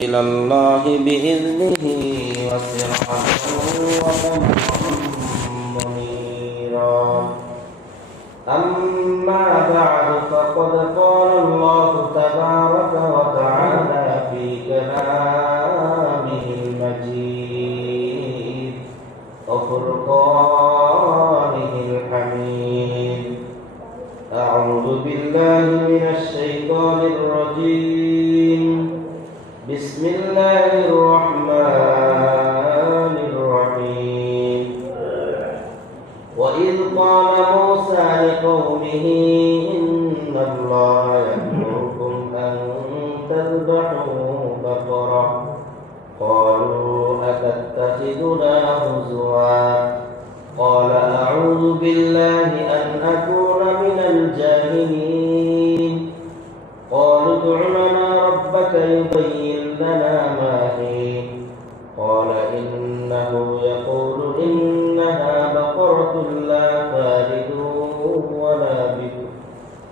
إلى الله بإذنه وسراجا وقمرا منيرا. أما بعد فقد قال الله تبارك وتعالى في كلامه المجيد وفرقانه الحميد. أعوذ بالله من الشيطان الرجيم. بسم الله الرحمن الرحيم. وإذ قال موسى لقومه إن الله يأمركم أن تذبحوا بقرة قالوا أتتخذنا هزوا قال أعوذ بالله أن أكون من الجاهلين. قالوا ادع لنا ربك يبين لنا ما هي قال إنه يقول إنها بقرة لا فارض ولا بكر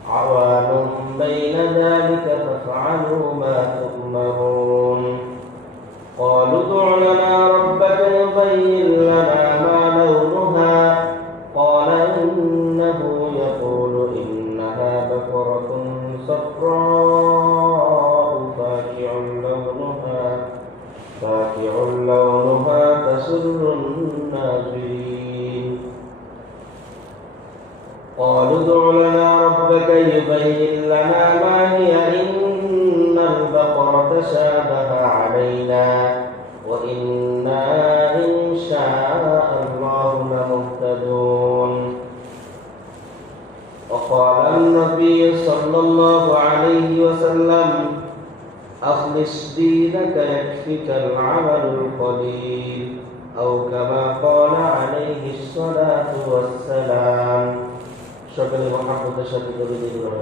عوان بين ذلك فافعلوا ما تؤمرون. قالوا ادع لنا ربك يبين لنا ما لونها قال إنه يقول إنها بقرة صفراء فاقع لونها تسر الناظرين. قالوا ادع لنا ربك يبين لنا ما هي إن البقرة شابه علينا وإنا إن شاء الله لمهتدون. وقال النبي صلى الله عليه وسلم أخلص دينك يكفك العمل القليل أو كما قال عليه الصلاة والسلام. شكرا محمد شكرا لله.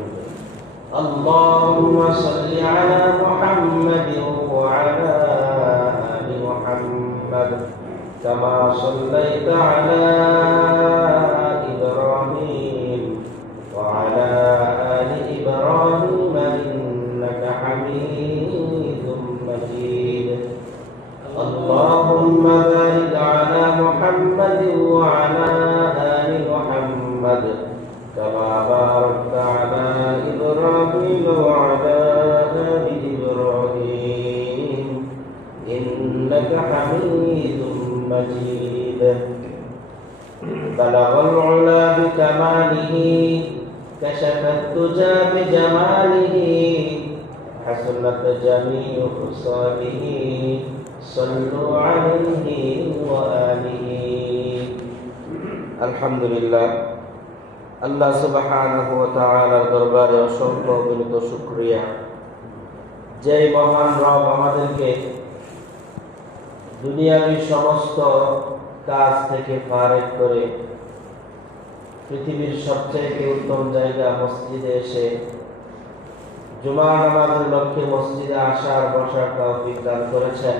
اللهم صل على محمد وعلى آل محمد كما صليت على إبراهيم وعلى آل إبراهيم إنك حميد مجيد. اللهم بارك على محمد وعلى آل محمد كما باركت على إبراهيم وعلى آل إبراهيم إنك حميد مجيد. بلغ العلا بكماله كشف الدجى بجماله حسنت جميع خصاله صلوا عليه وآله. আলহামদুলিল্লাহ, আল্লাহ সুবহানাহু ওয়া তাআলার দরবারে অসংখ্য অগণিত শুকরিয়া যে মহান রব আমাদেরকে দুনিয়াবী সমস্ত কাজ থেকে ফারেক করে পৃথিবীর সবচেয়ে উত্তম জায়গা মসজিদে এসে জুমা নামাজের লক্ষ্যে মসজিদে আসার বসার তৌফিক দান করেছেন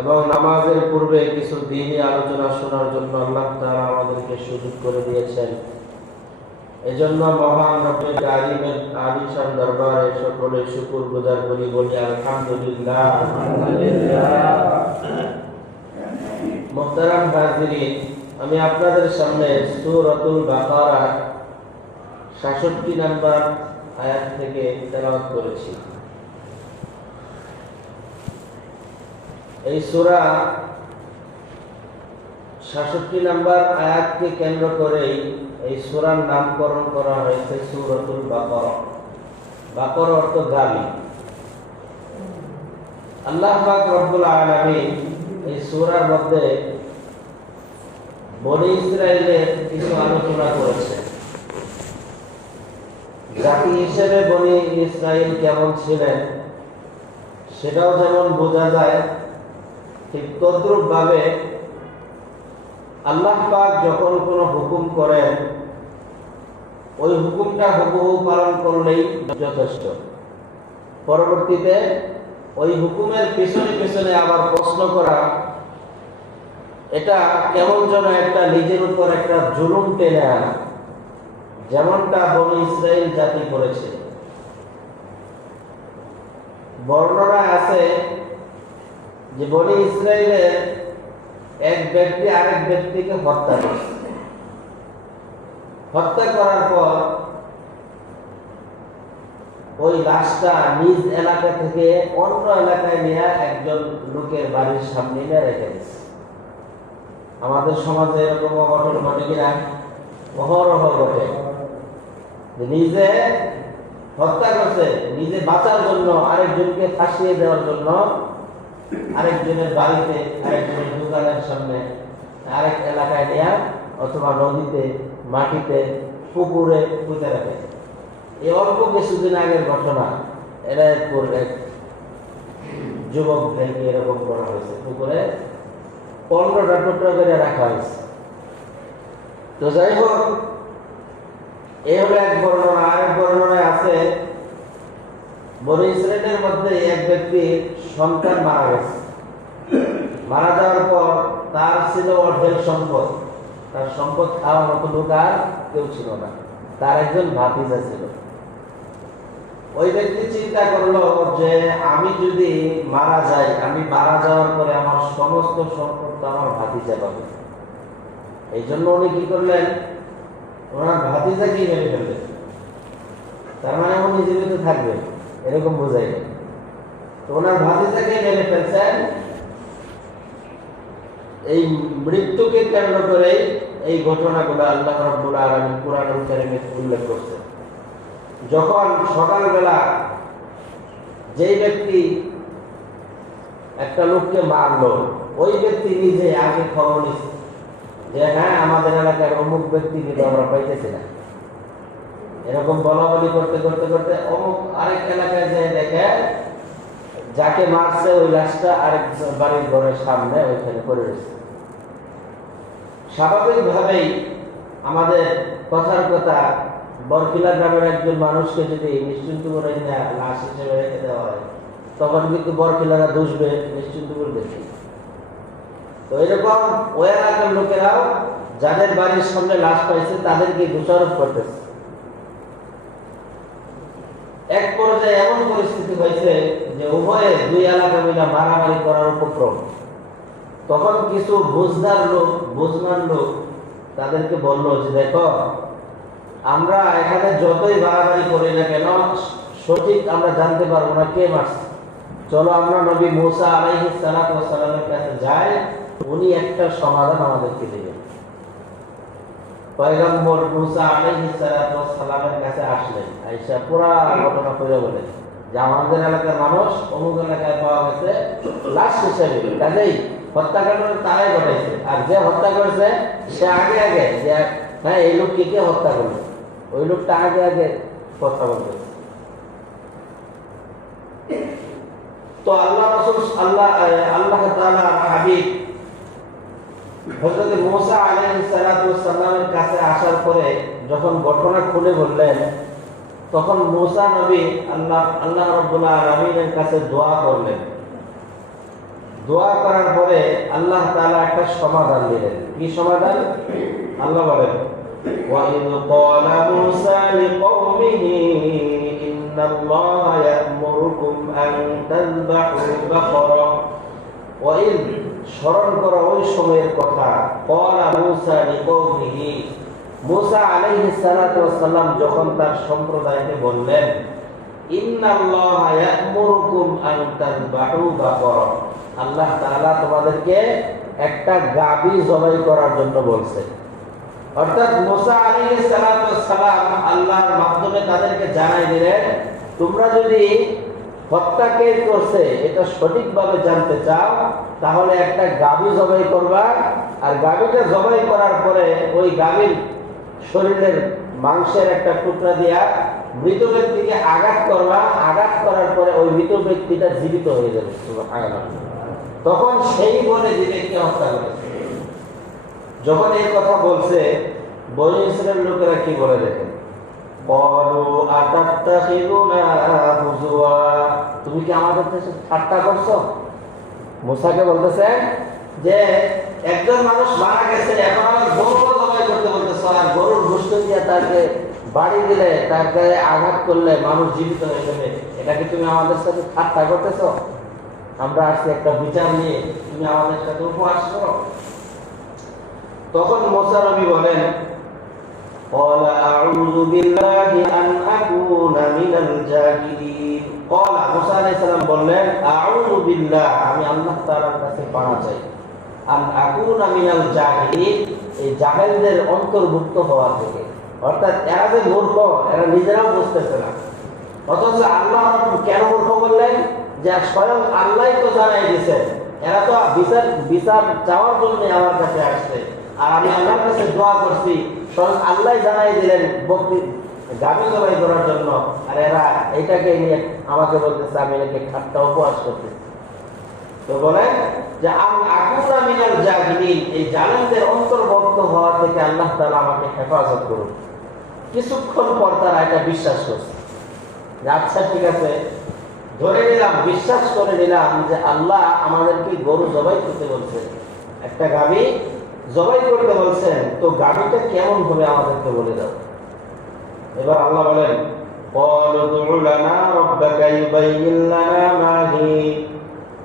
এবং নামাজের পূর্বে কিছু দ্বীনি আলোচনা শোনার জন্য আল্লাহ তাআলা আমাদেরকে সুযোগ করে দিয়েছেন। এজন্য মহান রব্বুল কারীমের আলিশান দরবারে সকলে শুকরগুজার করি, বলি আলহামদুলিল্লাহ। মুহতারাম হাজিরিন, আমি আপনাদের সামনে সূরাতুল বাকারার ৬৭ নম্বর আয়াত থেকে তেলাওয়াত করেছি। এই সূরা ৬৭ নম্বর আয়াতকে কেন্দ্র করেই এই সূরার নামকরণ করা হয়েছে সূরাতুল বাকারা। বাকারা অর্থ গালি। আল্লাহ পাক রব্বুল আলামিন এই সূরার মধ্যে বনী ইসরাইলের কিছু আলোচনা করেছে। জাতি হিসেবে বনী ইসরাইল কেমন ছিলেন সেটাও যেমন বোঝা যায়, ঠিক তদ্রূপ ভাবে আল্লাহ পাক যখন কোনো হুকুম করেন ওই হুকুমটা হুবহু পালন করলেই যথেষ্ট। পরবর্তীতে ওই হুকুমের পিছনে পিছনে আবার প্রশ্ন করা, এটা কেমন যেন একটা নিজের উপর একটা জুলুম টেনে আনা, যেমনটা বনী ইসরাইল জাতি করেছে। বর্ণনায় আছে যে বনি ইসরায়েলের এক ব্যক্তি আরেক ব্যক্তিকে হত্যা করছে। হত্যা করার পর ওই লাশটা নিজ এলাকা থেকে অন্য এলাকায় নিয়ে একজন লোকের বাড়ির সামনে নিয়ে রেখে দিচ্ছে। আমাদের সমাজে এরকম অঘটন ঘটে কিনা? অহরহ ঘটে। নিজে হত্যা করছে, নিজে বাঁচার জন্য, আরেকজনকে ফাঁসিয়ে দেওয়ার জন্য আরেকজনের বাড়িতে, আরেকজনের দোকানের সামনে, আরেক এলাকায় নেয়া, অথবা নদীতে, মাটিতে, পুকুরে পুঁতে রাখে। এই অল্প কিছুদিন আগের ঘটনা। এরা এক যুবক ভাইকে এরকম করা হয়েছে, পুকুরে 15টা টুকরা করে রাখা হয়েছে। তো যাই হোক, এই হলো এক বর্ণনা। আরেক বর্ণনায় আছে বনি ইসরায়েলের মধ্যে এক ব্যক্তির সন্তান মারা গেছে। মারা যাওয়ার পর তার ছিল অর্ধেক সম্পদ। তার সম্পদ খাওয়ার মতো লোক আর কেউ ছিল না। তার একজন ভাতিজা ছিল। ওই ব্যক্তি চিন্তা করলো যে আমি যদি মারা যাই, আমি মারা যাওয়ার পরে আমার সমস্ত সম্পদ আমার ভাতিজা পাবে। এই জন্য উনি কি করলেন, ওনার ভাতিজাকে মেরে ফেললেন। তার মানে উনি জীবিত থাকবে এরকম বোঝাই। তো ওনার ভাতিজাকে মেরে ফেলছেন। এই মৃত্যুকে কেন্দ্র করে এই ঘটনাগুলো আল্লাহ রাব্বুল আলামিন কুরআনুল কারীমে উল্লেখ করছেন। যখন সকালবেলা যেই ব্যক্তি একটা লোককে মারলো, ওই ব্যক্তি নিজে আগে খবর নিচ্ছে যে হ্যাঁ, আমাদের এলাকার অমুক ব্যক্তি কিন্তু আমরা পাইতেছি না। এরকম বলা বলি করতে করতে করতে অমুক আরেক এলাকায় যে দেখে যাকে মারছে ওই লাশটা আরেক বাড়ির ঘরের সামনে ওইখানে পড়ে রয়েছে। স্বাভাবিকভাবেই আমাদের কথার কথা, বরখিলা গ্রামের একজন মানুষকে যদি নিশ্চিন্তপুর লাশ হিসেবে রেখে দেওয়া হয়, তখন কিন্তু বরখিলারা দুষবে নিশ্চিন্তপুর দেখে। তো এরকম ওই এলাকার লোকেরাও যাদের বাড়ির সামনে লাশ পাইছে তাদেরকে দোষারোপ করতেছে। এক পর্যায়ে এমন পরিস্থিতি হয়েছে যে উভয়ে দুই এলাকা মিলে মারামারি করার উপক্রম। তখন কিছু বুঝদার লোক, বুঝমান লোক তাদেরকে বললো যে দেখো, আমরা এখানে যতই বাড়াবাড়ি করি না কেন, সঠিক আমরা জানতে পারবো না কে মারছে। চলো আমরা নবী মুসা আলাইহিস সালাতু ওয়াস সালামের কাছে যাই, উনি একটা সমাধান আমাদেরকে দিবেন। পয়গম্বর মুসা আলাইহিস সালাতু ওয়াস সালামের কাছে আসলেন। আয়েশা পুরো ঘটনা কইরা বলেন যে আমাদের এলাকার মানুষ অমুক এলাকায় পাওয়া গেছে লাশ হিসেবে, কাজেই হত্যাকাণ্ড তারাই ঘটাইছে। আর যে হত্যা করেছে সে আগে আগে যে হ্যাঁ এই লোককে কে হত্যা করলো, ওই লোকটা আগে আগে কথা বলতে। তো আল্লাহ রাসূল আল্লাহ তাআলা হাবিব হযরত মুসা আলাইহিস সালাতু ওয়াস সালামের কাছে আসার পরে যখন ঘটনা খুলে বললেন, তখন মুসা নবী আল্লাহ রাব্বুল আলামিনের কাছে দোয়া করলেন। দোয়া করার পরে আল্লাহ তাআলা একটা সমাধান দিলেন। কি সমাধান? আল্লাহ বলেন, وَإِذْ قَالَ مُوسَى لِقَوْمِهِ إِنَّ اللَّهَ يَأْمُرُكُمْ أَن تَذْبَحُوا بَقَرَةً। وَإِذْ স্মরণ করো ওই সময়ের কথা, قَالَ مُوسَى لِقَوْمِهِ, মুসা আলাইহিস সালাতু ওয়াস সালাম যখন তার সম্প্রদায়কে বললেন, إِنَّ اللَّهَ يَأْمُرُكُمْ أَن تَذْبَحُوا بَقَرَةً, আল্লাহ তাআলা তোমাদেরকে একটা গাভী জবাই করার জন্য বলছে। অর্থাৎ মুসা আলাইহিস সালাতু ওয়াস সালাম আল্লাহর মাধ্যমে তাদেরকে জানাই দিলেন, তোমরা যদি হত্যা কে করছে এটা সঠিকভাবে জানতে চাও, তাহলে একটা গাভী জবাই করবা। আর গাভীটা জবাই করার পরে ওই গাভীর শরীরের মাংসের একটা টুকরা দিয়া মৃত ব্যক্তিকে আঘাত করবা। আঘাত করার পরে ওই মৃত ব্যক্তিটা জীবিত হয়ে যাবে। সুবহানাল্লাহ। তখন সেই বলে যে ব্যক্তি হত্যা করেছে। যখন এই কথা বলছে, বনী ইসরায়েল লোকেরা কি বলে দেখেন, তুমি কি আমাদের কাছে ঠাট্টা করছো? মুসাকে বলতেছে যে একজন মানুষ মারা গেছে, এখন আমার গরু জবাই করতে বলতেছো, আর গরুর গোশত দিয়ে তাকে বাড়ি দিলে, তার গায়ে আঘাত করলে মানুষ জীবিত হয়ে যাবে, এটা কি তুমি আমাদের সাথে ঠাট্টা করতেছো? আমরা আসছি একটা বিচার নিয়ে, তুমি আমাদের সাথে উপহাস করো। তখন মুসা নবী বলেন, قال أعوذ بالله أن أكون من الجاهلين। قال মুসা আলাইহিস সালাম বললেন, আউযু বিল্লাহ, আমি আল্লাহ তাআলার কাছে পানা চাই, আন আকুনা মিনাল জাহিলিন, এই জাহেলদের অন্তর্ভুক্ত হওয়া থেকে। অর্থাৎ এরা যে মূর্খ, এরা নিজেরাও বুঝতেছে না, অথচ আল্লাহ কেন মূর্খ বললেন? যে স্বয়ং আল্লাহই তো জানাই দিয়েছেন, এরা তো বিচার চাওয়ার জন্য আমার কাছে আসছে, আর আমি আল্লাহর কাছে দোয়া করছি, স্বয়ং আল্লাহই জানাই দিলেন বকরি গাভী জবাই করার জন্য, আর এরা এইটাকে নিয়ে আমাকে বলতেছে আমি নাকি ঠাট্টা উপহাস করতেছি। তো বলেন যে আকুনা মিনাল জাহিলিন, এই জালেমদের অন্তর্ভুক্ত হওয়া থেকে আল্লাহ তাআলা আমাকে হেফাজত করুন। কিছুক্ষণ পর তারা এটা বিশ্বাস করছে, আচ্ছা ঠিক আছে, ধরে নিলাম, বিশ্বাস করে নিলাম যে আল্লাহ আমাদেরকে গরু জবাই করতে বলছেন, একটা গাভী জবাই করতে বলছেন, তো গাভীটা কেমন হবে আমাদেরকে বলে দাও। এবার আল্লাহ বলেন, ক্বালু দু'ু লানা রাব্বাকা ইউবাইয়িন লানা মা হি,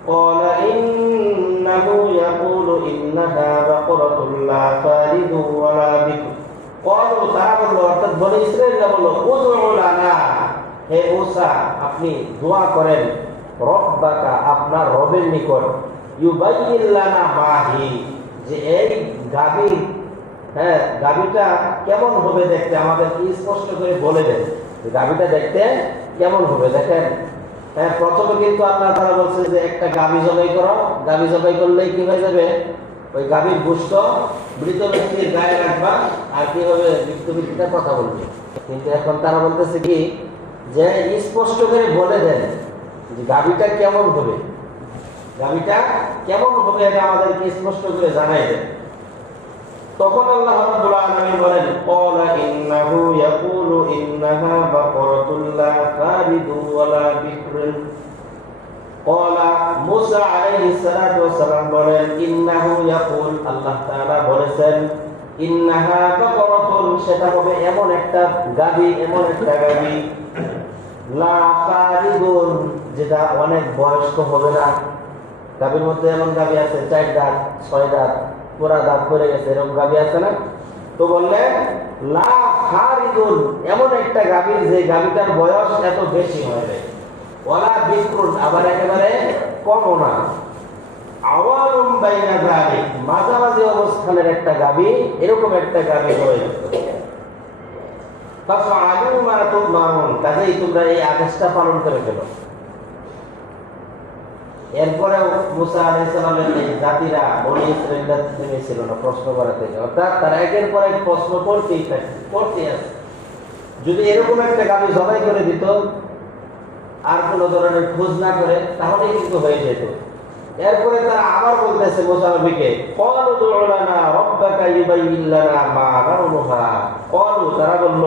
ক্বালা ইন্নাহু ইয়াকুলু ইন্নাহা বাকরাতুন লা ফারিদু ওয়া লা বিকর। ক্বালু, তারা বলল, অর্থাৎ বনি ইসরাঈলরা বলল, উদউ লানা, হে মুসা আপনি দোয়া করেন, রব্বাকা, আপনার রবের নিকট, ইউবাইয়িন লানা মা হি, যে এই গাভী, গাভীটা কেমন হবে দেখতে, আমাদেরকে স্পষ্ট করে বলে দেন গাভীটা দেখতে কেমন হবে। দেখেন, প্রথমে কিন্তু আল্লাহ তাআলা বলছে যে একটা গাভী জবাই করো, গাভী জবাই করলেই কি হয়ে যাবে, ওই গাভীর গোশত মৃত ব্যক্তির গায়ে রাখবা, আর কি হবে, মৃত ব্যক্তিটা কথা বলবে। কিন্তু এখন তারা বলতেছে কি, যে স্পষ্ট করে বলে দেন যে গাভীটা কেমন হবে, গাভীটা কেমন হবে এটা আমাদেরকে স্পষ্ট করে জানাই দেন। তখন আল্লাহ রাব্বুল আলামিন বলেন, ক্বালা ইন্নাহু ইয়াকুলু ইন্নাহা বাকরাতুন লা ফারিদু ওয়া লা বিকরুন। ক্বালা, মুসা আলাইহিস সালাতু ওয়াস সালাম বলেন, ইন্নাহু ইয়াকুল, আল্লাহ তাআলা বলেছেন, ইন্নাহা বাকরাতুন, সেটা হবে এমন একটা গাভী, এমন একটা গাভী, লা ফারিদুন, যেটা অনেক বয়স্ক হবে না। গাভীর মধ্যে এমন গাভী আছে 4 দাঁত 6 দাঁত, পুরা দাঁত পড়ে গেছে, এরকম গাভী আছে না? তো বললেন লা ফারিদুন, এমন একটা গাভী যে গাভীটার বয়স এত বেশি হবে, ওয়ালা বিকরুন, আবার একেবারে কমও না, আওয়ালুম বাইনা যালিক, মাঝামাঝি অবস্থানের একটা গাভী, এরকম একটা গাভী হবে। ফাফআলু মা তুমারুন, কাজেই তোমরা এই আদেশটা পালন করে ফেলো। এরপরে মুসা আলাইহিস সালামের এই জাতিরা বনি ইসরাঈলরা থেমেছিল না প্রশ্ন করা থেকে, অর্থাৎ তারা একের পর এক প্রশ্ন করতেই আছে। যদি এরকম একটা গাভী জবাই করে দিত আর কোনো ধরনের খোঁজ না করে, তাহলে কিন্তু হয়ে যেত। এরপরে তারা আবার বলতেছে মুসা নবীকে, ক্বালু দু'ু লানা রাব্বাকা ইউবাইয়িন লানা মা লাউনুহা। ক্বালু, তারা বলল,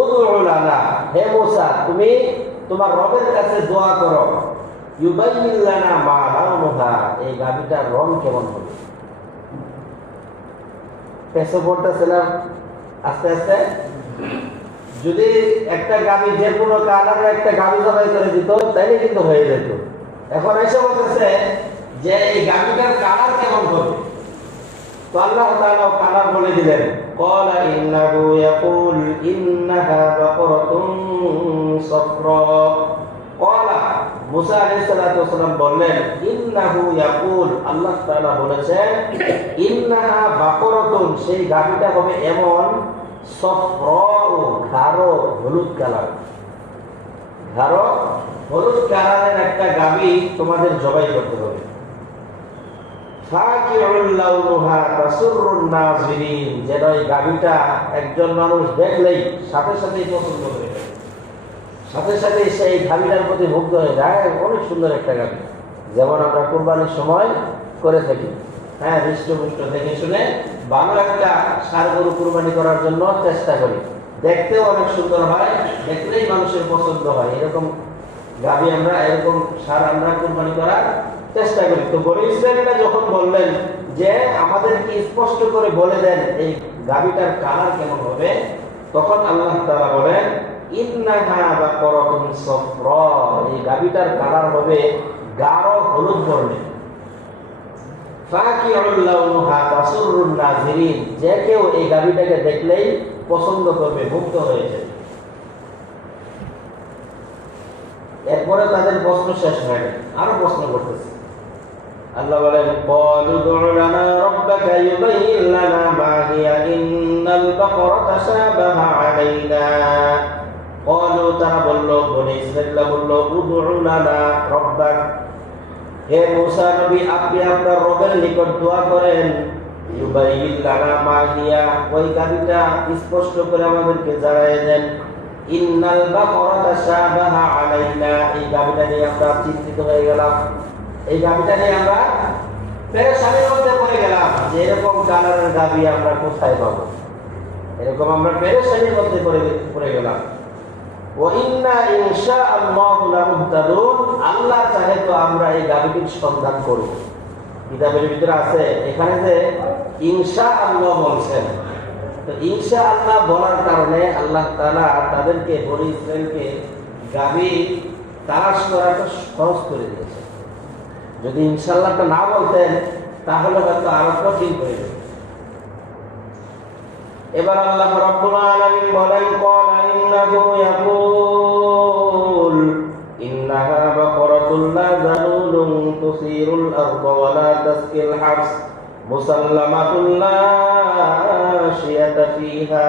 উদউ লানা, হে মুসা তুমি তোমার রবের কাছে দোয়া করো, ইউবাইয়িন লানা মা লাউনুহা, এই গাভীটার রং কেমন হবে। পেছনে পড়তেছে না আস্তে আস্তে, যদি একটা গাভী যে কোনো কালারের একটা গাভী জবাই করে দিত তাইলে কিন্তু হয়ে যেত। এখন এসে বলতেছে যে এই গাভীটার কালার কেমন হবে। তো আল্লাহ তাআলা কালার বলে দিলেন, ক্বালা ইন্নাহু ইয়াকুল ইন্নাহা বাকরাতুন সাফরা। ক্বালা, মুসা আলাইহিস সালাতু ওয়াস সালাম বললেন, ইন্নাহু ইয়াকুল, আল্লাহ তাআলা বলেছেন, ইন্নাহা বাকরাতুন, সেই গাভীটা হবে এমন, সাফরা, গাঢ় হলুদ কালার, গাঢ় হলুদ কালারের একটা গাভী তোমাদের জবাই করতে হবে। ফাকিউল লাউনুহা তাসুরুন নাযিরিন, যেন এই গাভীটা একজন মানুষ দেখলেই সাথে সাথেই পছন্দ করে ফেলে, সাথে সাথে সেই গাভীটার প্রতি মুগ্ধ হয়ে যায়। অনেক সুন্দর একটা গাভী, যেমন আমরা কুরবানির সময় করে থাকি, হৃষ্টপুষ্ট দেখে শুনে ভালো একটা ষাঁড় গরু কুরবানি করার জন্য চেষ্টা করি, দেখতেও অনেক সুন্দর হয়, দেখলেই মানুষের পছন্দ হয়, এরকম গাভী আমরা, এরকম ষাঁড় আমরা কুরবানি করার চেষ্টা করি। তো বনি ইসরাঈলরা যখন বললেন যে আমাদেরকে স্পষ্ট করে বলে দেন এই গাভীটার কালার কেমন হবে, তখন আল্লাহ তাআলা বলেন ইন্নাহা বাকরাতুন সাফরা, এই গাভীটার কালার হবে গাঢ় হলুদ বর্ণের। ফাকিউল লাউনুহা তাসুরুন নাজিরিন, যে কেউ এই গাভীটাকে দেখলেই পছন্দ করবে, মুগ্ধ হয়ে যাবে। এরপরে তাদের প্রশ্ন শেষ হয় না, আরো প্রশ্ন করতেছে। আল্লাহ বলেন ক্বালু দু'ু লানা রাব্বাকা ইউবাইয়িন লানা মা হিয়া ইন্নাল বাকরা তাশাবাহা আলাইনা। ক্বালু, তারা বলল, বনি ইসরাঈলরা বলল, উদউ লানা রাব্বাক, হে মূসা নবী, আপনি আপনার রবের নিকট দোয়া করেন, ইউবাইয়িন লানা মা হিয়া, ওই গাভীটা স্পষ্ট করে আমাদেরকে জানায় দেন। ইন্নাল বাকরা তাশাবাহা আলাইনা, এই গাভীটা নিয়ে আমরা চিন্তিত হয়ে গেলাম, এই গাভীটা নিয়ে আমরা পেরেশানির মধ্যে পড়ে গেলাম যে এরকম কালারের গাভী আমরা কোথায় পাবো, এরকম আমরা পেরেশানির মধ্যে পড়ে গেলাম। ওয়া ইন্না ইনশাআল্লাহু লামুহতাদুন, আল্লাহ চাহে তো আমরা এই গাভীটির সন্ধান করব। কিতাবের ভিতরে আছে, এখানে যে ইনশাআল্লাহ বলছেন, তো ইনশাআল্লাহ বলার কারণে আল্লাহ তাআলা তাদেরকে, বনি ইসরাঈলকে গাভী তালাশ করাটা সহজ করে দিয়েছে। যদি ইনশাআল্লাহটা না বলতেন তাহলে হয়তো আরো কঠিন হয়ে যেত। এবার আল্লাহ রাব্বুল আলামিন বলেন ক্বালা ইন্নাহু ইয়াকুল ইন্নাহা বাকরাতুন লা যালুলুন তুসিরুল আরদা ওয়া লা তাসকিল হারস মুসাল্লামাতুন লা শিয়াতা ফিহা।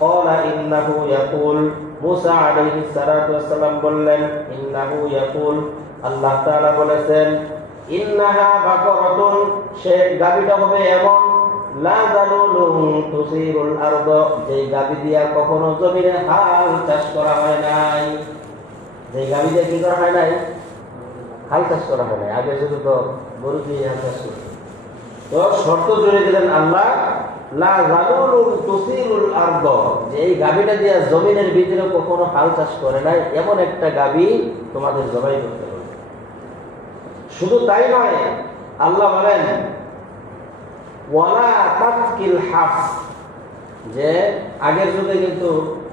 ক্বালা ইন্নাহু ইয়াকুল, মূসা আলাইহিস সালাতু ওয়াস সালাম বললেন ইন্নাহু ইয়াকুল, আল্লাহ তাআলা বলেছেন ইন্নাহা বাকরাতুন, সে গাভীটা হবে এমন, লা যালুলুন তুসিরুল আরদ, যে গাভী দিয়া কখনো জমিনে হাল চাষ করা হয় নাই। যে গাভী দিয়ে কি করা হয় নাই? হাল চাষ করা হয় নাই। আগে শুধু তো গরু দিয়ে হাল চাষ করত। তো শর্ত জুড়ে দিলেন আল্লাহ, লা যালুলুন তুসিরুল আরদ, যে এই গাভীটা দিয়া জমিনের ভিতরে কখনো হাল চাষ করে নাই, এমন একটা গাভী তোমাদের জবাই করতে হবে। শুধু তাই নয়, আল্লাহ বলেন ওয়ালা তাসকিল হারস, যে আগের যুগে কিন্তু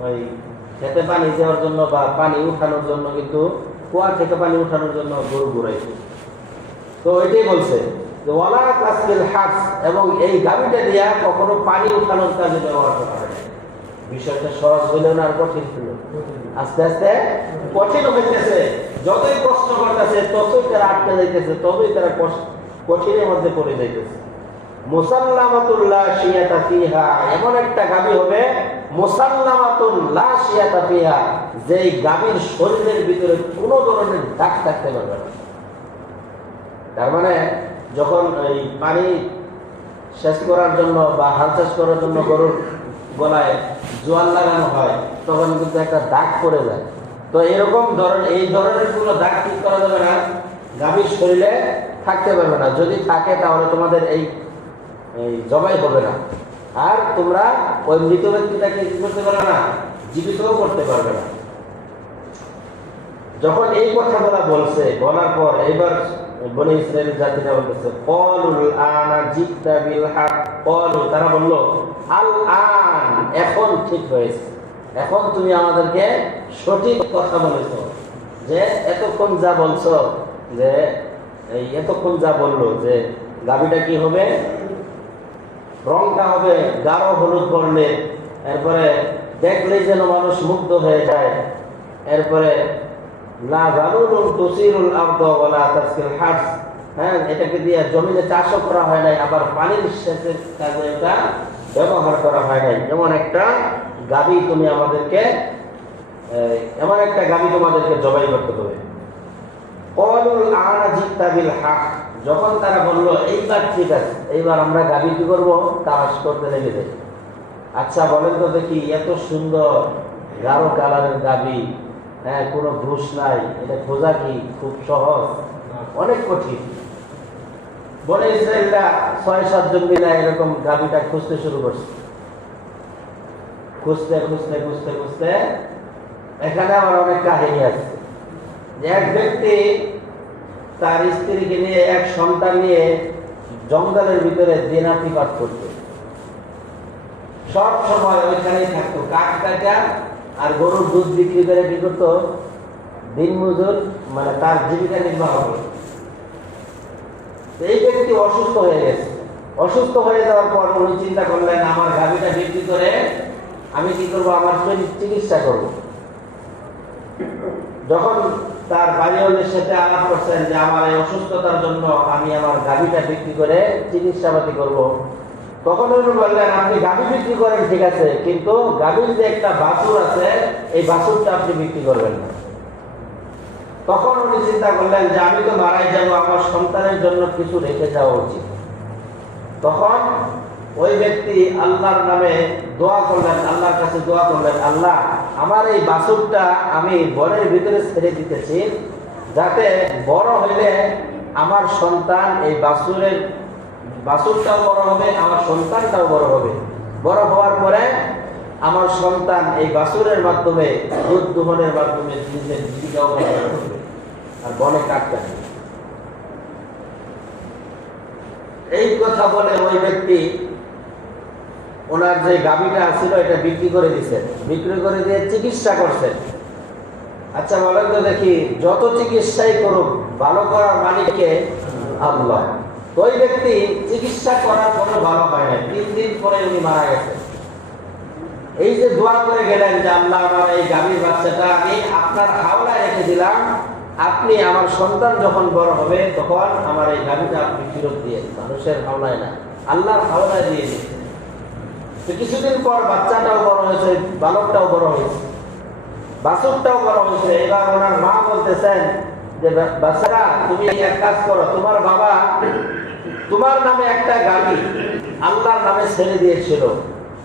ওই খেতে পানি দেওয়ার জন্য বা পানি উঠানোর জন্য কিন্তু কুয়া থেকে পানি উঠানোর জন্য গরু ঘুরাইছে। তো এটাই বলছে যে ওয়ালা তাসকিল হারস, এবং এই গাভীটা দিয়া কখনো পানি উঠানোর কাজে ব্যবহার করা হয়। বিষয়টা সহজ হলেও না, আর কঠিন হলো, আস্তে আস্তে কঠিন হইতেছে। যতই কষ্ট করতেছে ততই তারা আটকে যাইতেছে, ততই তারা কঠিনের মধ্যে পড়ে যাইতেছে। মুসাল্লামাতুন লা শিয়াতা ফিহা, এমন একটা গাভী হবে মুসাল্লামাতুন লা শিয়াতা ফিহা, যেই গাভীর শরীরের ভিতরে কোনো ধরনের দাগ থাকতে পারবে না। তার মানে যখন এই পানি সেচ করার জন্য বা হাল চাষ করার জন্য গরুর গলায় জোয়াল লাগানো হয়, তখন কিন্তু একটা দাগ পড়ে যায়। তো এরকম এই ধরনের কোনো দাগ ঠিক করা যাবে না, গাভীর শরীরে থাকতে পারবে না। যদি থাকে তাহলে তোমাদের এই জবাই হবে না, আর তোমরা ওই মৃত ব্যক্তিটাকে কি করতে পারবে না, জীবিতও করতে পারবে না। যখন এই কথাগুলো বলছে, বলার পর এবার বনি ইসরাঈল জাতিরা বলতেছে ক্বালুল আনা জিতা বিল হক, ক্বালু, তারা বলল আল আন, এখন ঠিক হয়েছে, এখন তুমি আমাদেরকে সঠিক কথা বলেছো। যে এতক্ষণ যা বলছো, যে এই এতক্ষণ যা বললো যে গাভীটা কি হবে, রংটা হবে গাঢ় হলুদ বর্ণের, এরপরে দেখলেই যেন মানুষ মুগ্ধ হয়ে যায়, এরপরে লা যালুলুন তুসিরুল আরদ ওয়া লা তাসকিল হারস, হ্যাঁ, এটাকে দিয়ে জমিনে চাষও করা হয় নাই, আবার পানির সেচের কাজে এটা ব্যবহার করা হয় নাই, এমন একটা গাভী তুমি আমাদেরকে, এমন একটা গাভী তোমাদেরকে জবাই করতে হবে। ক্বালুল আনা জিতা বিল হক, যখন তারা বললো এইবার ঠিক আছে, এইবার আমরা গাভী কি করবো, তালাশ করতে লেগে যাই। আচ্ছা বলেন তো দেখি, এত সুন্দর গাঢ় কালারের গাভী, হ্যাঁ, কোনো দোষ নাই, এটা খোঁজা কি খুব সহজ? অনেক কঠিন। বলে ইসরাঈলরা ৬-৭ জন মিলে এরকম গাভীটা খুঁজতে শুরু করছে। খুঁজতে খুঁজতে খুঁজতে খুঁজতে এখানে আমার অনেক কাহিনী আছে। এক ব্যক্তি তার স্ত্রীকে নিয়ে, এক সন্তান নিয়ে জঙ্গলের ভিতরে দিনাতিপাত করত। সব সময় ওইখানেই থাকতো, কাঠ কাটা আর গরুর দুধ বিক্রি করে কি করতো, দিন মজুর, মানে তার জীবিকা নির্বাহ করত। এই ব্যক্তি অসুস্থ হয়ে গেছে। অসুস্থ হয়ে যাওয়ার পর উনি চিন্তা করলেন, আমার গাভীটা বিক্রি করে আমি কি করবো, আমার চিকিৎসা করব। যখন তার বাড়িওয়ালির সাথে আলাপ করছেন যে আমার এই অসুস্থতার জন্য আমি আমার গাভীটা বিক্রি করে চিকিৎসাপাতি করব, তখন উনি বললেন, আপনি গাভী বিক্রি করেন ঠিক আছে, কিন্তু গাভীর যে একটা বাছুর আছে এই বাছুরটা আপনি বিক্রি করবেন না। তখন উনি চিন্তা করলেন যে আমি তো মারাই যাবো, আমার সন্তানের জন্য কিছু রেখে যাওয়া উচিত। তখন ওই ব্যক্তি আল্লাহর নামে দোয়া করলেন, আল্লাহর কাছে দোয়া করলেন, আল্লাহ আমার এই বাছুরটা আমি বনের ভিতরে ছেড়ে দিতেছি, যাতে বড় হইলে আমার সন্তান এই বাছুরটাও বড় হবে, আমার সন্তানটাও বড় হবে। বড় হওয়ার পরে আমার সন্তান এই বাছুরের মাধ্যমে, দুধ দোহনের মাধ্যমে নিজের জীবিকাও করবে আর বনে কাটতে। এই কথা বলে ওই ব্যক্তি ওনার যে গাভীটা ছিল এটা বিক্রি করে দিচ্ছেন, বিক্রি করে দিয়ে চিকিৎসা করছেন। আচ্ছা বলেন তো দেখি, যত চিকিৎসাই করুক ভালো করার মালিককে আল্লাহ। ওই ব্যক্তি চিকিৎসা করার পরে ভালো হয় না, 3 দিন পরে উনি মারা গেছেন। এই যে দোয়া করে গেলেন যে আল্লাহ আমার এই গাভীর বাচ্চাটা আমি আপনার হাওলায় রেখে দিলাম, আপনি আমার সন্তান যখন বড় হবে তখন আমার এই গাভীটা আপনি ফেরত দিয়ে, মানুষের হাওলায় না, আল্লাহর হাওলায় দিয়ে দিয়েছেন। তো কিছুদিন পর বাচ্চাটাও বড় হয়েছে, বালকটাও বড় হয়েছে, বাছুরটাও বড় হয়েছে। এবার ওনার মা বলতেছেন যে বাচ্চারা তুমি এক কাজ করো, তোমার বাবা তোমার নামে একটা গাভী আল্লাহর নামে ছেড়ে দিয়েছিল,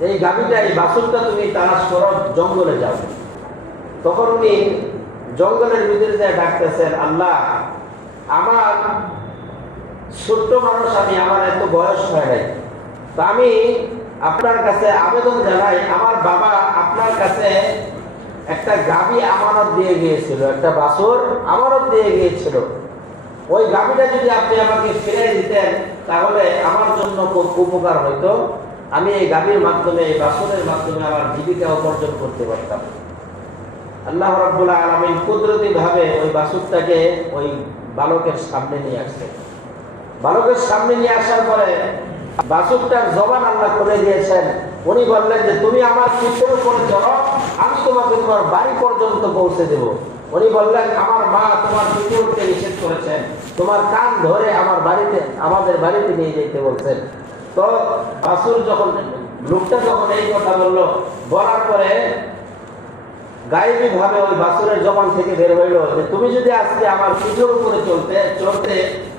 এই গাভীটা এই বাছুরটা তুমি তালাশ করো, জঙ্গলে যাও। তখন উনি জঙ্গলের ভিতরে যে ডাকতেছেন, আল্লাহ আমার ছোট্ট মানুষ, আমি আমার এত বয়স হয় নাই, তো আমি আপনার কাছে আবেদন জানাই, আমার বাবা আপনার কাছে একটা গাভী আমানত দিয়ে গিয়েছিল, একটা বাছুর আমানত দিয়ে গিয়েছিল, ওই গাভীটা যদি আপনি আমাকে ফিরে দিতেন তাহলে আমার জন্য খুব উপকার হইতো, আমি এই গাভীর মাধ্যমে, এই বাছুরের মাধ্যমে আমার জীবিকা উপার্জন করতে পারতাম। আল্লাহ রাব্বুল আলামিন কুদরতি ভাবে ওই বাছুরটাকে ওই বালকের সামনে নিয়ে আসছে। বালকের সামনে নিয়ে আসার পরে বাছুরটার জবান আল্লাহ খুলে দিয়েছেন। উনি বললেন যে তুমি আমার পিঠের উপরে চড়ো, আমি তোমাকে তোমার বাড়ি পর্যন্ত পৌঁছে দেব। উনি বললেন, আমার মা তোমার পিঠে উঠতে নিষেধ করেছেন, তোমার কান ধরে আমাদের বাড়িতে নিয়ে যেতে বলছেন। তো বাছুর যখন, লোকটা যখন এই কথা বললো, বলার পরে গায়েবী ভাবে ওই বাছুরের জবান থেকে বের হইল যে তুমি যদি আজকে আমার পিঠের উপরে চলতে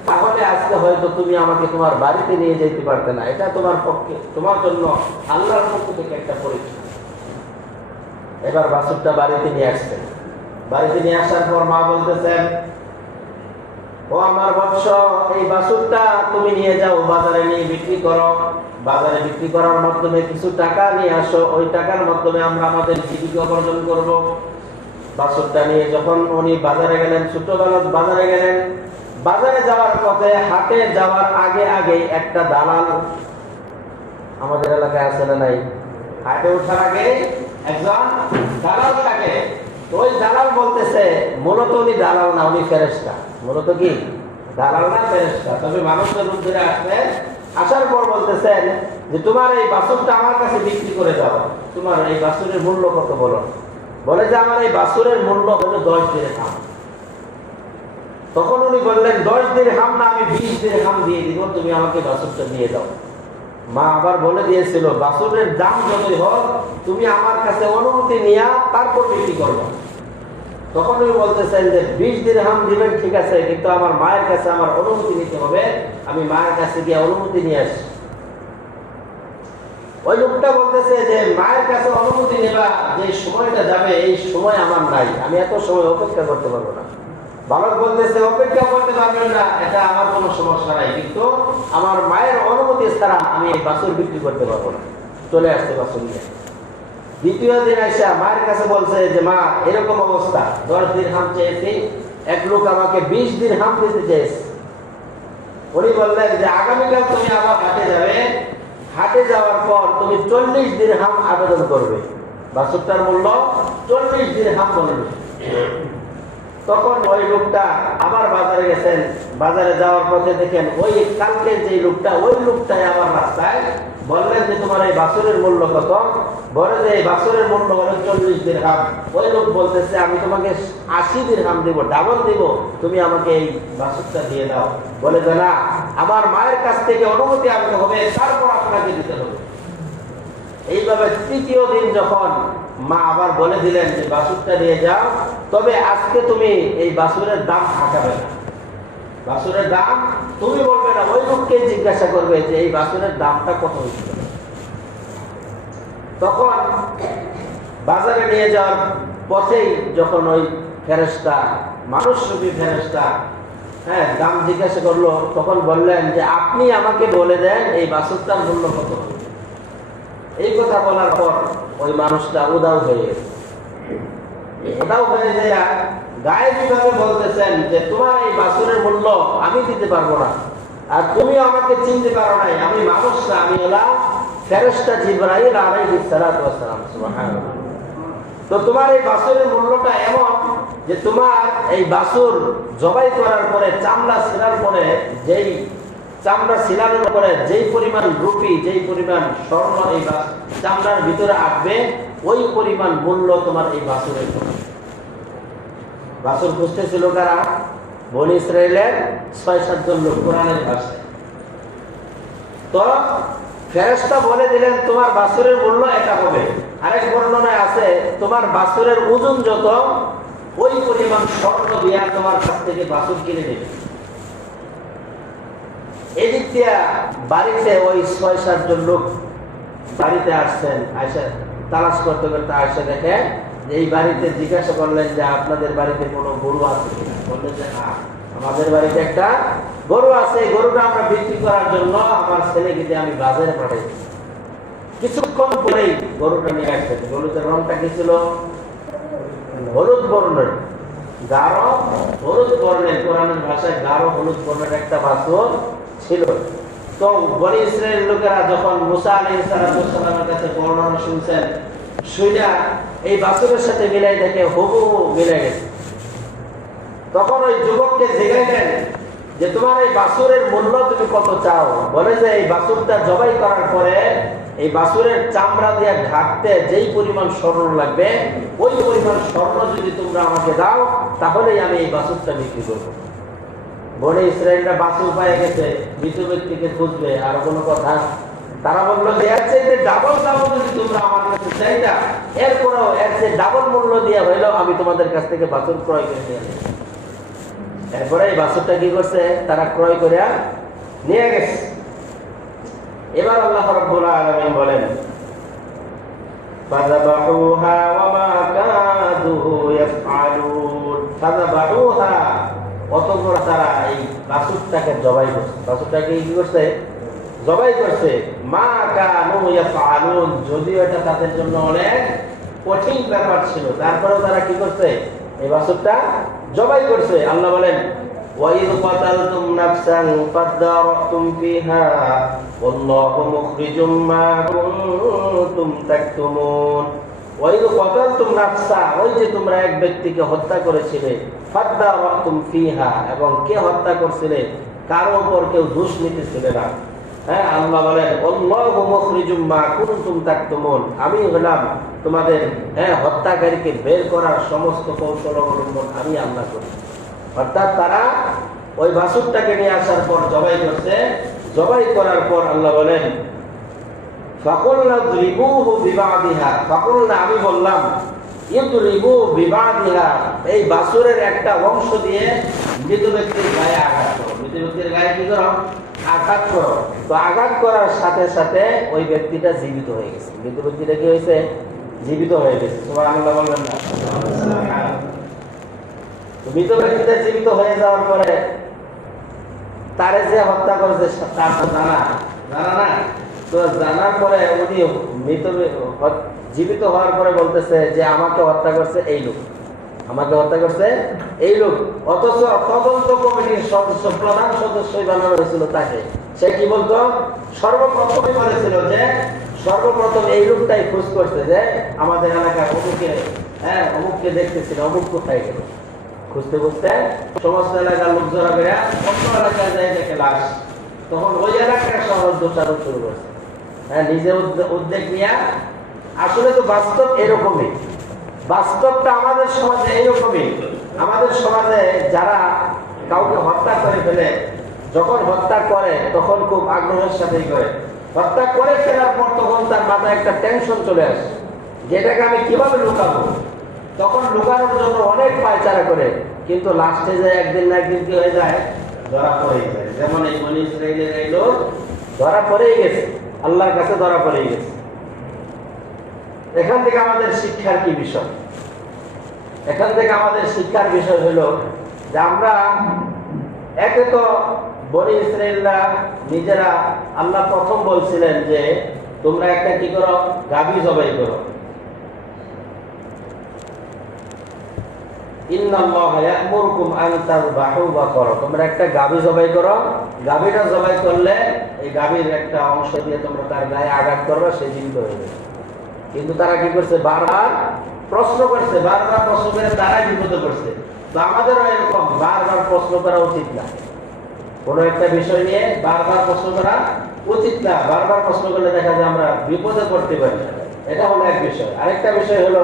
তাহলে আজকে হয়তো তুমি আমাকে তোমার বাড়িতে নিয়ে যেতে পারতে না, এটা তোমার পক্ষে, তোমার জন্য আল্লাহর পক্ষ থেকে একটা পরীক্ষা। এবার বাছুরটা বাড়িতে নিয়ে আসছেন। বাড়িতে নিয়ে আসার পর মা বলতেছেন, ও আমার বৎস, এই বাছুরটা তুমি নিয়ে যাও, বাজারে নিয়ে বিক্রি করো, বাজারে বিক্রি করার মাধ্যমে কিছু টাকা নিয়ে আসো, ওই টাকার মাধ্যমে আমরা আমাদের জীবিকা উপার্জন করব। বাছুরটা নিয়ে যখন উনি বাজারে গেলেন, ছোট বালক বাজারে গেলেন, বাজারে যাওয়ার পথে, হাটে যাওয়ার আগে একটা দালাল, আমাদের এলাকায় আছে না নাই, হাটে ওঠার আগে একজন দালাল থাকে। ওই দালাল বলতেছে, মূলত উনি দালাল না, উনি ফেরেশতা। মূলত কি দালাল না, ফেরেশতা। তবে মানুষের রূপ ধরে আসলেন, আসার পর বলতেছেন যে তোমার এই বাছুরটা আমার কাছে বিক্রি করে দাও, তোমার এই বাছুরের মূল্য কত বলো। বলে যে আমার এই বাছুরের মূল্য হলো 10 দিরহাম। তখন উনি বললেন, 10 দিরহাম না, আমি 20 দিরহাম দিয়ে দিব, তুমি আমাকে বাছুরটা দিয়ে দাও। মা আবার বলে দিয়েছিল, বাছুরের দাম যতই হোক তুমি আমার কাছে অনুমতি নিয়ে তারপর বিক্রি করবো। তখন উনি বলতেছেন যে 20 দিরহাম দিবেন ঠিক আছে, কিন্তু আমার মায়ের কাছে আমার অনুমতি নিতে হবে, আমি মায়ের কাছে গিয়ে অনুমতি নিয়ে আসি। ওই লোকটা বলতেছে যে মায়ের কাছে অনুমতি নেবা, যে সময়টা যাবে এই সময় আমার নাই, আমি এত সময় অপেক্ষা করতে পারবো না। বালক বলতেছে, অপেক্ষা করতে পারবেন না, এটা আমার কোনো সমস্যা নাই, কিন্তু আমার মায়ের অনুমতি ছাড়া আমি এই বাছুর বিক্রি করতে পারবো না। চলে আসছে বাছুর নিয়ে। দ্বিতীয় দিন আইসা মায়ের কাছে বলছে যে মা, এরকম অবস্থা, 10 দিরহাম চেয়েছি, এক লোক আমাকে 20 দিরহাম দিতে চেয়েছে। উনি বললেন যে আগামীকাল তুমি আবার হাটে যাবে, হাটে যাওয়ার পর তুমি 40 দিরহাম আবেদন করবে, বাছুরটার মূল্য 40 দিরহাম বলবে। তখন ওই লোকটা আবার বাজারে গেছেন, বাজারে যাওয়ার পথে দেখেন ওই কালকে যে লোকটা, ওই লোকটাই আবার রাস্তায় বললেন যে তোমার এই বাছুরের মূল্য কত? বলে যে এই বাছুরের মূল্য হলো 40 দিরহাম। ওই লোক বলতেছে আমি তোমাকে 80 দিরহাম দিব, ডাবল দিব, তুমি আমাকে এই বাছুরটা দিয়ে দাও। বলে যে না, আমার মায়ের কাছ থেকে অনুমতি আনতে হবে, তারপর আপনাকে দিতে হবে। এইভাবে তৃতীয় দিন যখন মা আবার বলে দিলেন যে বাছুরটা নিয়ে যাও, তবে আজকে তুমি এই বাছুরের দাম হাঁকাবে না, বাছুরের দাম তুমি বলবে না, ওই লোককে জিজ্ঞাসা করবে যে এই বাছুরের দামটা কত হয়েছিল। তখন বাজারে নিয়ে যাওয়ার পথেই যখন ওই ফেরেশতা, মানুষরূপী ফেরেশতা দাম জিজ্ঞাসা করলো, তখন বললেন যে আপনি আমাকে বলে দেন এই বাছুরটার মূল্য কত হবে। এই কথা বলার পর ওই মানুষটা উদাও হয়ে গেছে। উদাও হয়ে যায় গায়েবী ভাবে বলতেছেন যে তোমার এই বাছুরের মূল্য আমি দিতে পারবো না, আর তুমি আমাকে চিনতে পারো নাই, আমি মানুষ না, আমি হলাম ফেরেশতা জিবরাইল আলাইহিস সালাতু ওয়াস সালাম। সুবহানাল্লাহ। তো তোমার এই বাছুরের মূল্যটা এমন যে তোমার এই বাছুর জবাই করার পরে, চামড়া ছিঁড়ার পরে, যেই চামড়া ছিলানোর পরে যেই পরিমাণ রুপি, যেই পরিমাণ স্বর্ণ এই চামড়ার ভিতরে আসবে, ওই পরিমাণ মূল্য তোমার এই বাছুরের। বাছুর খুঁজতেছিল কারা? বনী ইসরাইলের 6-7 জন লোক, কোরআনের ভাষায়। তো ফেরেশতা বলে দিলেন তোমার বাছুরের মূল্য এটা হবে। আরেক বর্ণনায় আছে তোমার বাছুরের ওজন যত, ওই পরিমাণ স্বর্ণ দিয়া তোমার কাছ থেকে বাছুর কিনে নেবে। এদিক দিয়া বাড়িতে ওই 6-7 জন লোক বাড়িতে আসছেন, আয়সা তালাশ করতে করতে আয়সা দেখে যে এই বাড়িতে, জিজ্ঞাসা করলেন যে আপনাদের বাড়িতে কোনো গরু আছে? বললেন যে হ্যাঁ, আমাদের বাড়িতে একটা গরু আছে, গরুটা আমরা বিক্রি করার জন্য আমার ছেলেকে আমি বাজারে পাঠাইছি। কিছুক্ষণ পরেই গরুটা নিয়ে আসছেন। গরুটার রংটা কি ছিল? হলুদ বর্ণের, গাঢ় হলুদ বর্ণের, কোরআনের ভাষায় গাঢ় হলুদ বর্ণের একটা বাছুর ছিল। তো বনী ইসরাইল লোকেরা যখন মুসা আলাইহিস সালামের কাছে বর্ণনা শুনছেন, শুইনা এই বাছুরের সাথে মিলাই দেখে হুবহু মিলাই গেছে। তখন ওই যুবককে জিজ্ঞাসা যে তোমার এই বাছুরের মূল্য তুমি কত চাও? বলে যে এই বাছুরটা জবাই করার পরে এই বাছুরের চামড়া দিয়ে ঢাকতে যেই পরিমাণ স্বর্ণ লাগবে, ওই পরিমাণ স্বর্ণ যদি তোমরা আমাকে দাও, তাহলেই আমি এই বাছুরটা বিক্রি করবো। বনে ইসরায়েলরা বাছুর পায়ে গেছে, মৃত ব্যক্তিকে খুঁজবে, আর কোনো কথা। তারা বললো যে এর চাইতে ডাবল ডাবল যদি তোমরা আমার কাছে চাইতা, এরপরেও এর চেয়ে ডাবল মূল্য দিয়ে হইলেও আমি তোমাদের কাছ থেকে বাছুর ক্রয় করে নিয়ে আসি। এরপরে এই বাছুরটা কি করছে? তারা ক্রয় করে নিয়ে গেছে। এবার আল্লাহ রাব্বুল আলামিন বলেন ফাযাবাহুহা ওয়া মা কাদু ইয়াফআলুন। ফাযাবাহুহা, অতঃপর তারা এই বাছুরটাকে জবাই করছে। বাছুরটাকে কি করছে? জবাই করছে। মা কানু ইয়াফআলুন, যদিও এটা তাদের জন্য অনেক কঠিন ব্যাপার ছিল, তারপরেও তারা কি করছে? এই বাছুরটা জবাই করছে। আল্লাহ বলেন وَإِذْ قَتَلْتُمْ نَفْسًا فَادَّارَأْتُمْ فِيهَا وَاللَّهُ مُخْرِجٌ مَا كُنتُمْ تَكْتُمُونَ। وَإِذْ قَتَلْتُمْ نَفْسًا, ওই যে তোমরা এক ব্যক্তিকে হত্যা করেছিলে, فَادَّارَأْتُمْ فِيهَا, এবং কে হত্যা করছিলে? কারো উপর কেউ দোষ নিতেছিলে না। আল্লাহ বলেন আল্লাহু মুখরিজুম মা কুনতুম তাকতুমুন, আমি হলাম তোমাদের হত্যাকারীকে বের করার সমস্ত কৌশল অবলম্বন আমি আল্লাহ করি। অর্থাৎ তারা ওই বাছুরটাকে নিয়ে আসার পর জবাই করছে। জবাই করার পর আল্লাহ বলেন ফাকুলনা যরিবুহু বিবাদিহা, ফাকুলনা, আমি বললাম, ইদরিবু বিবাদিহা, এই বাছুরের একটা অংশ দিয়ে মৃত ব্যক্তির গায়ে আঘাত করো। মৃত ব্যক্তির গায়ে কি করো? আঘাত করো। তো আঘাত করার সাথে সাথে ওই ব্যক্তিটা জীবিত হয়ে গেছে। মৃত ব্যক্তিটা কি হয়েছে? জীবিত হয়ে গেছে। সুবহানাল্লাহ বলবেন না? মৃত ব্যক্তিটা জীবিত হয়ে যাওয়ার পরে তারে যে হত্যা করেছে তার তো জানা না। তো জানার পরে উনি মৃত জীবিত হওয়ার পরে বলতেছে যে আমাকে হত্যা করছে এই লোক। আমাকে হত্যা করছে এই লোক, অথচ তদন্ত কমিটির সদস্য, প্রধান সদস্যই বানানো হয়েছিল তাকে। সে কি বলতো? সর্বপ্রথমই বলেছিল যে সর্বপ্রথম এই লোকটাই খোঁজ করছে যে আমাদের এলাকার অমুকে, অমুককে দেখতেছিল, অমুক কোথায় গেল। খুঁজতে খুঁজতে সমস্ত এলাকার লোক জড়া করে অন্য এলাকায় যায় দেখে লাশ। তখন ওই এলাকার শহর দোষারোপ শুরু করছে। নিজে উদ্যোগ নিয়ে। আসলে তো বাস্তব এরকমই, বাস্তবটা আমাদের সমাজে এইরকমই। আমাদের সমাজে যারা কাউকে হত্যা করে ফেলে, যখন হত্যা করে তখন খুব আগ্রহের সাথেই করে। হত্যা করে ফেলার পর তখন তার মাথায় একটা টেনশন চলে আসে, যেটাকে আমি কিভাবে লুকাবো। তখন লুকানোর জন্য অনেক পায়চারা করে, কিন্তু লাস্টে যায় একদিন না একদিন কি হয়ে যায়, ধরা পড়েই যায়। যেমন এই বনী ইসরাইলের এই লোক ধরা পড়েই গেছে, আল্লাহর কাছে ধরা পড়েই গেছে। এখান থেকে আমাদের শিক্ষার কি বিষয়? এখান থেকে আমাদের শিক্ষার বিষয় হলো যে আমরা একে তো বনী ইসরাইলরা নিজেরা, আল্লাহ প্রথম বলছিলেন যে তোমরা একটা কি করো, গাভী জবাই করো। ইন্নাল্লাহা ইয়া'মুরুকুম আন তাযবাহু বাকারা, তোমরা একটা গাভী জবাই করো। গাভীটা জবাই করলে এই গাভীর একটা অংশ দিয়ে তোমরা তার গায়ে আঘাত করবে, সে জীবিত হয়ে যাবে। কিন্তু তারা কি করছে? বারবার প্রশ্ন করছে, বারবার প্রশ্ন করে তারাই বিপদে পড়ছে। তো আমাদেরও এরকম বারবার প্রশ্ন করা উচিত না। কোনো একটা বিষয় নিয়ে বারবার প্রশ্ন করা উচিত না। বারবার প্রশ্ন করলে দেখা যায় আমরা বিপদে পড়তে পারি। এটা হলো এক বিষয়। আরেকটা বিষয় হলো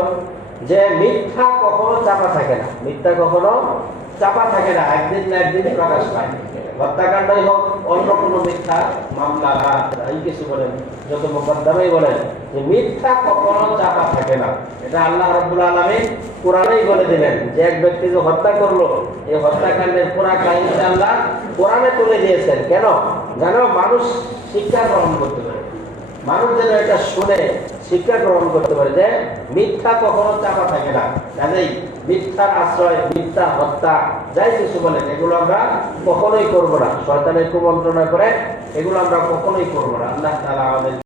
যে মিথ্যা কখনো চাপা থাকে না। মিথ্যা কখনো চাপা থাকে না, একদিন না একদিন প্রকাশ পায়। হত্যাকাণ্ডই হোক, অন্য কোনো মিথ্যা মামলা বা কিছু বলেন, যত মোকদ্দমাই বলেন, যে মিথ্যা কখনো চাপা থাকে না। এটা আল্লাহ রাব্বুল আলামিন কোরআনেই বলে দিলেন যে এক ব্যক্তি যে হত্যা করলো, এই হত্যাকাণ্ডের পুরা কাহিনীটা আল্লাহ কোরআনে তুলে দিয়েছেন। কেন? যেন মানুষ শিক্ষা গ্রহণ করতে পারে, মানুষ যেন এটা শুনে শিক্ষা গ্রহণ করতে পারে যে মিথ্যা কখনো চাপা থাকে না। কাজেই মিথ্যার আশ্রয়, মিথ্যা হত্যা, যাই কিছু বলেন, এগুলো আমরা কখনোই করবো না। শয়তানের কুমন্ত্রণা করে এগুলো আমরা কখনোই করবো না। আল্লাহ তাআলা আমাদের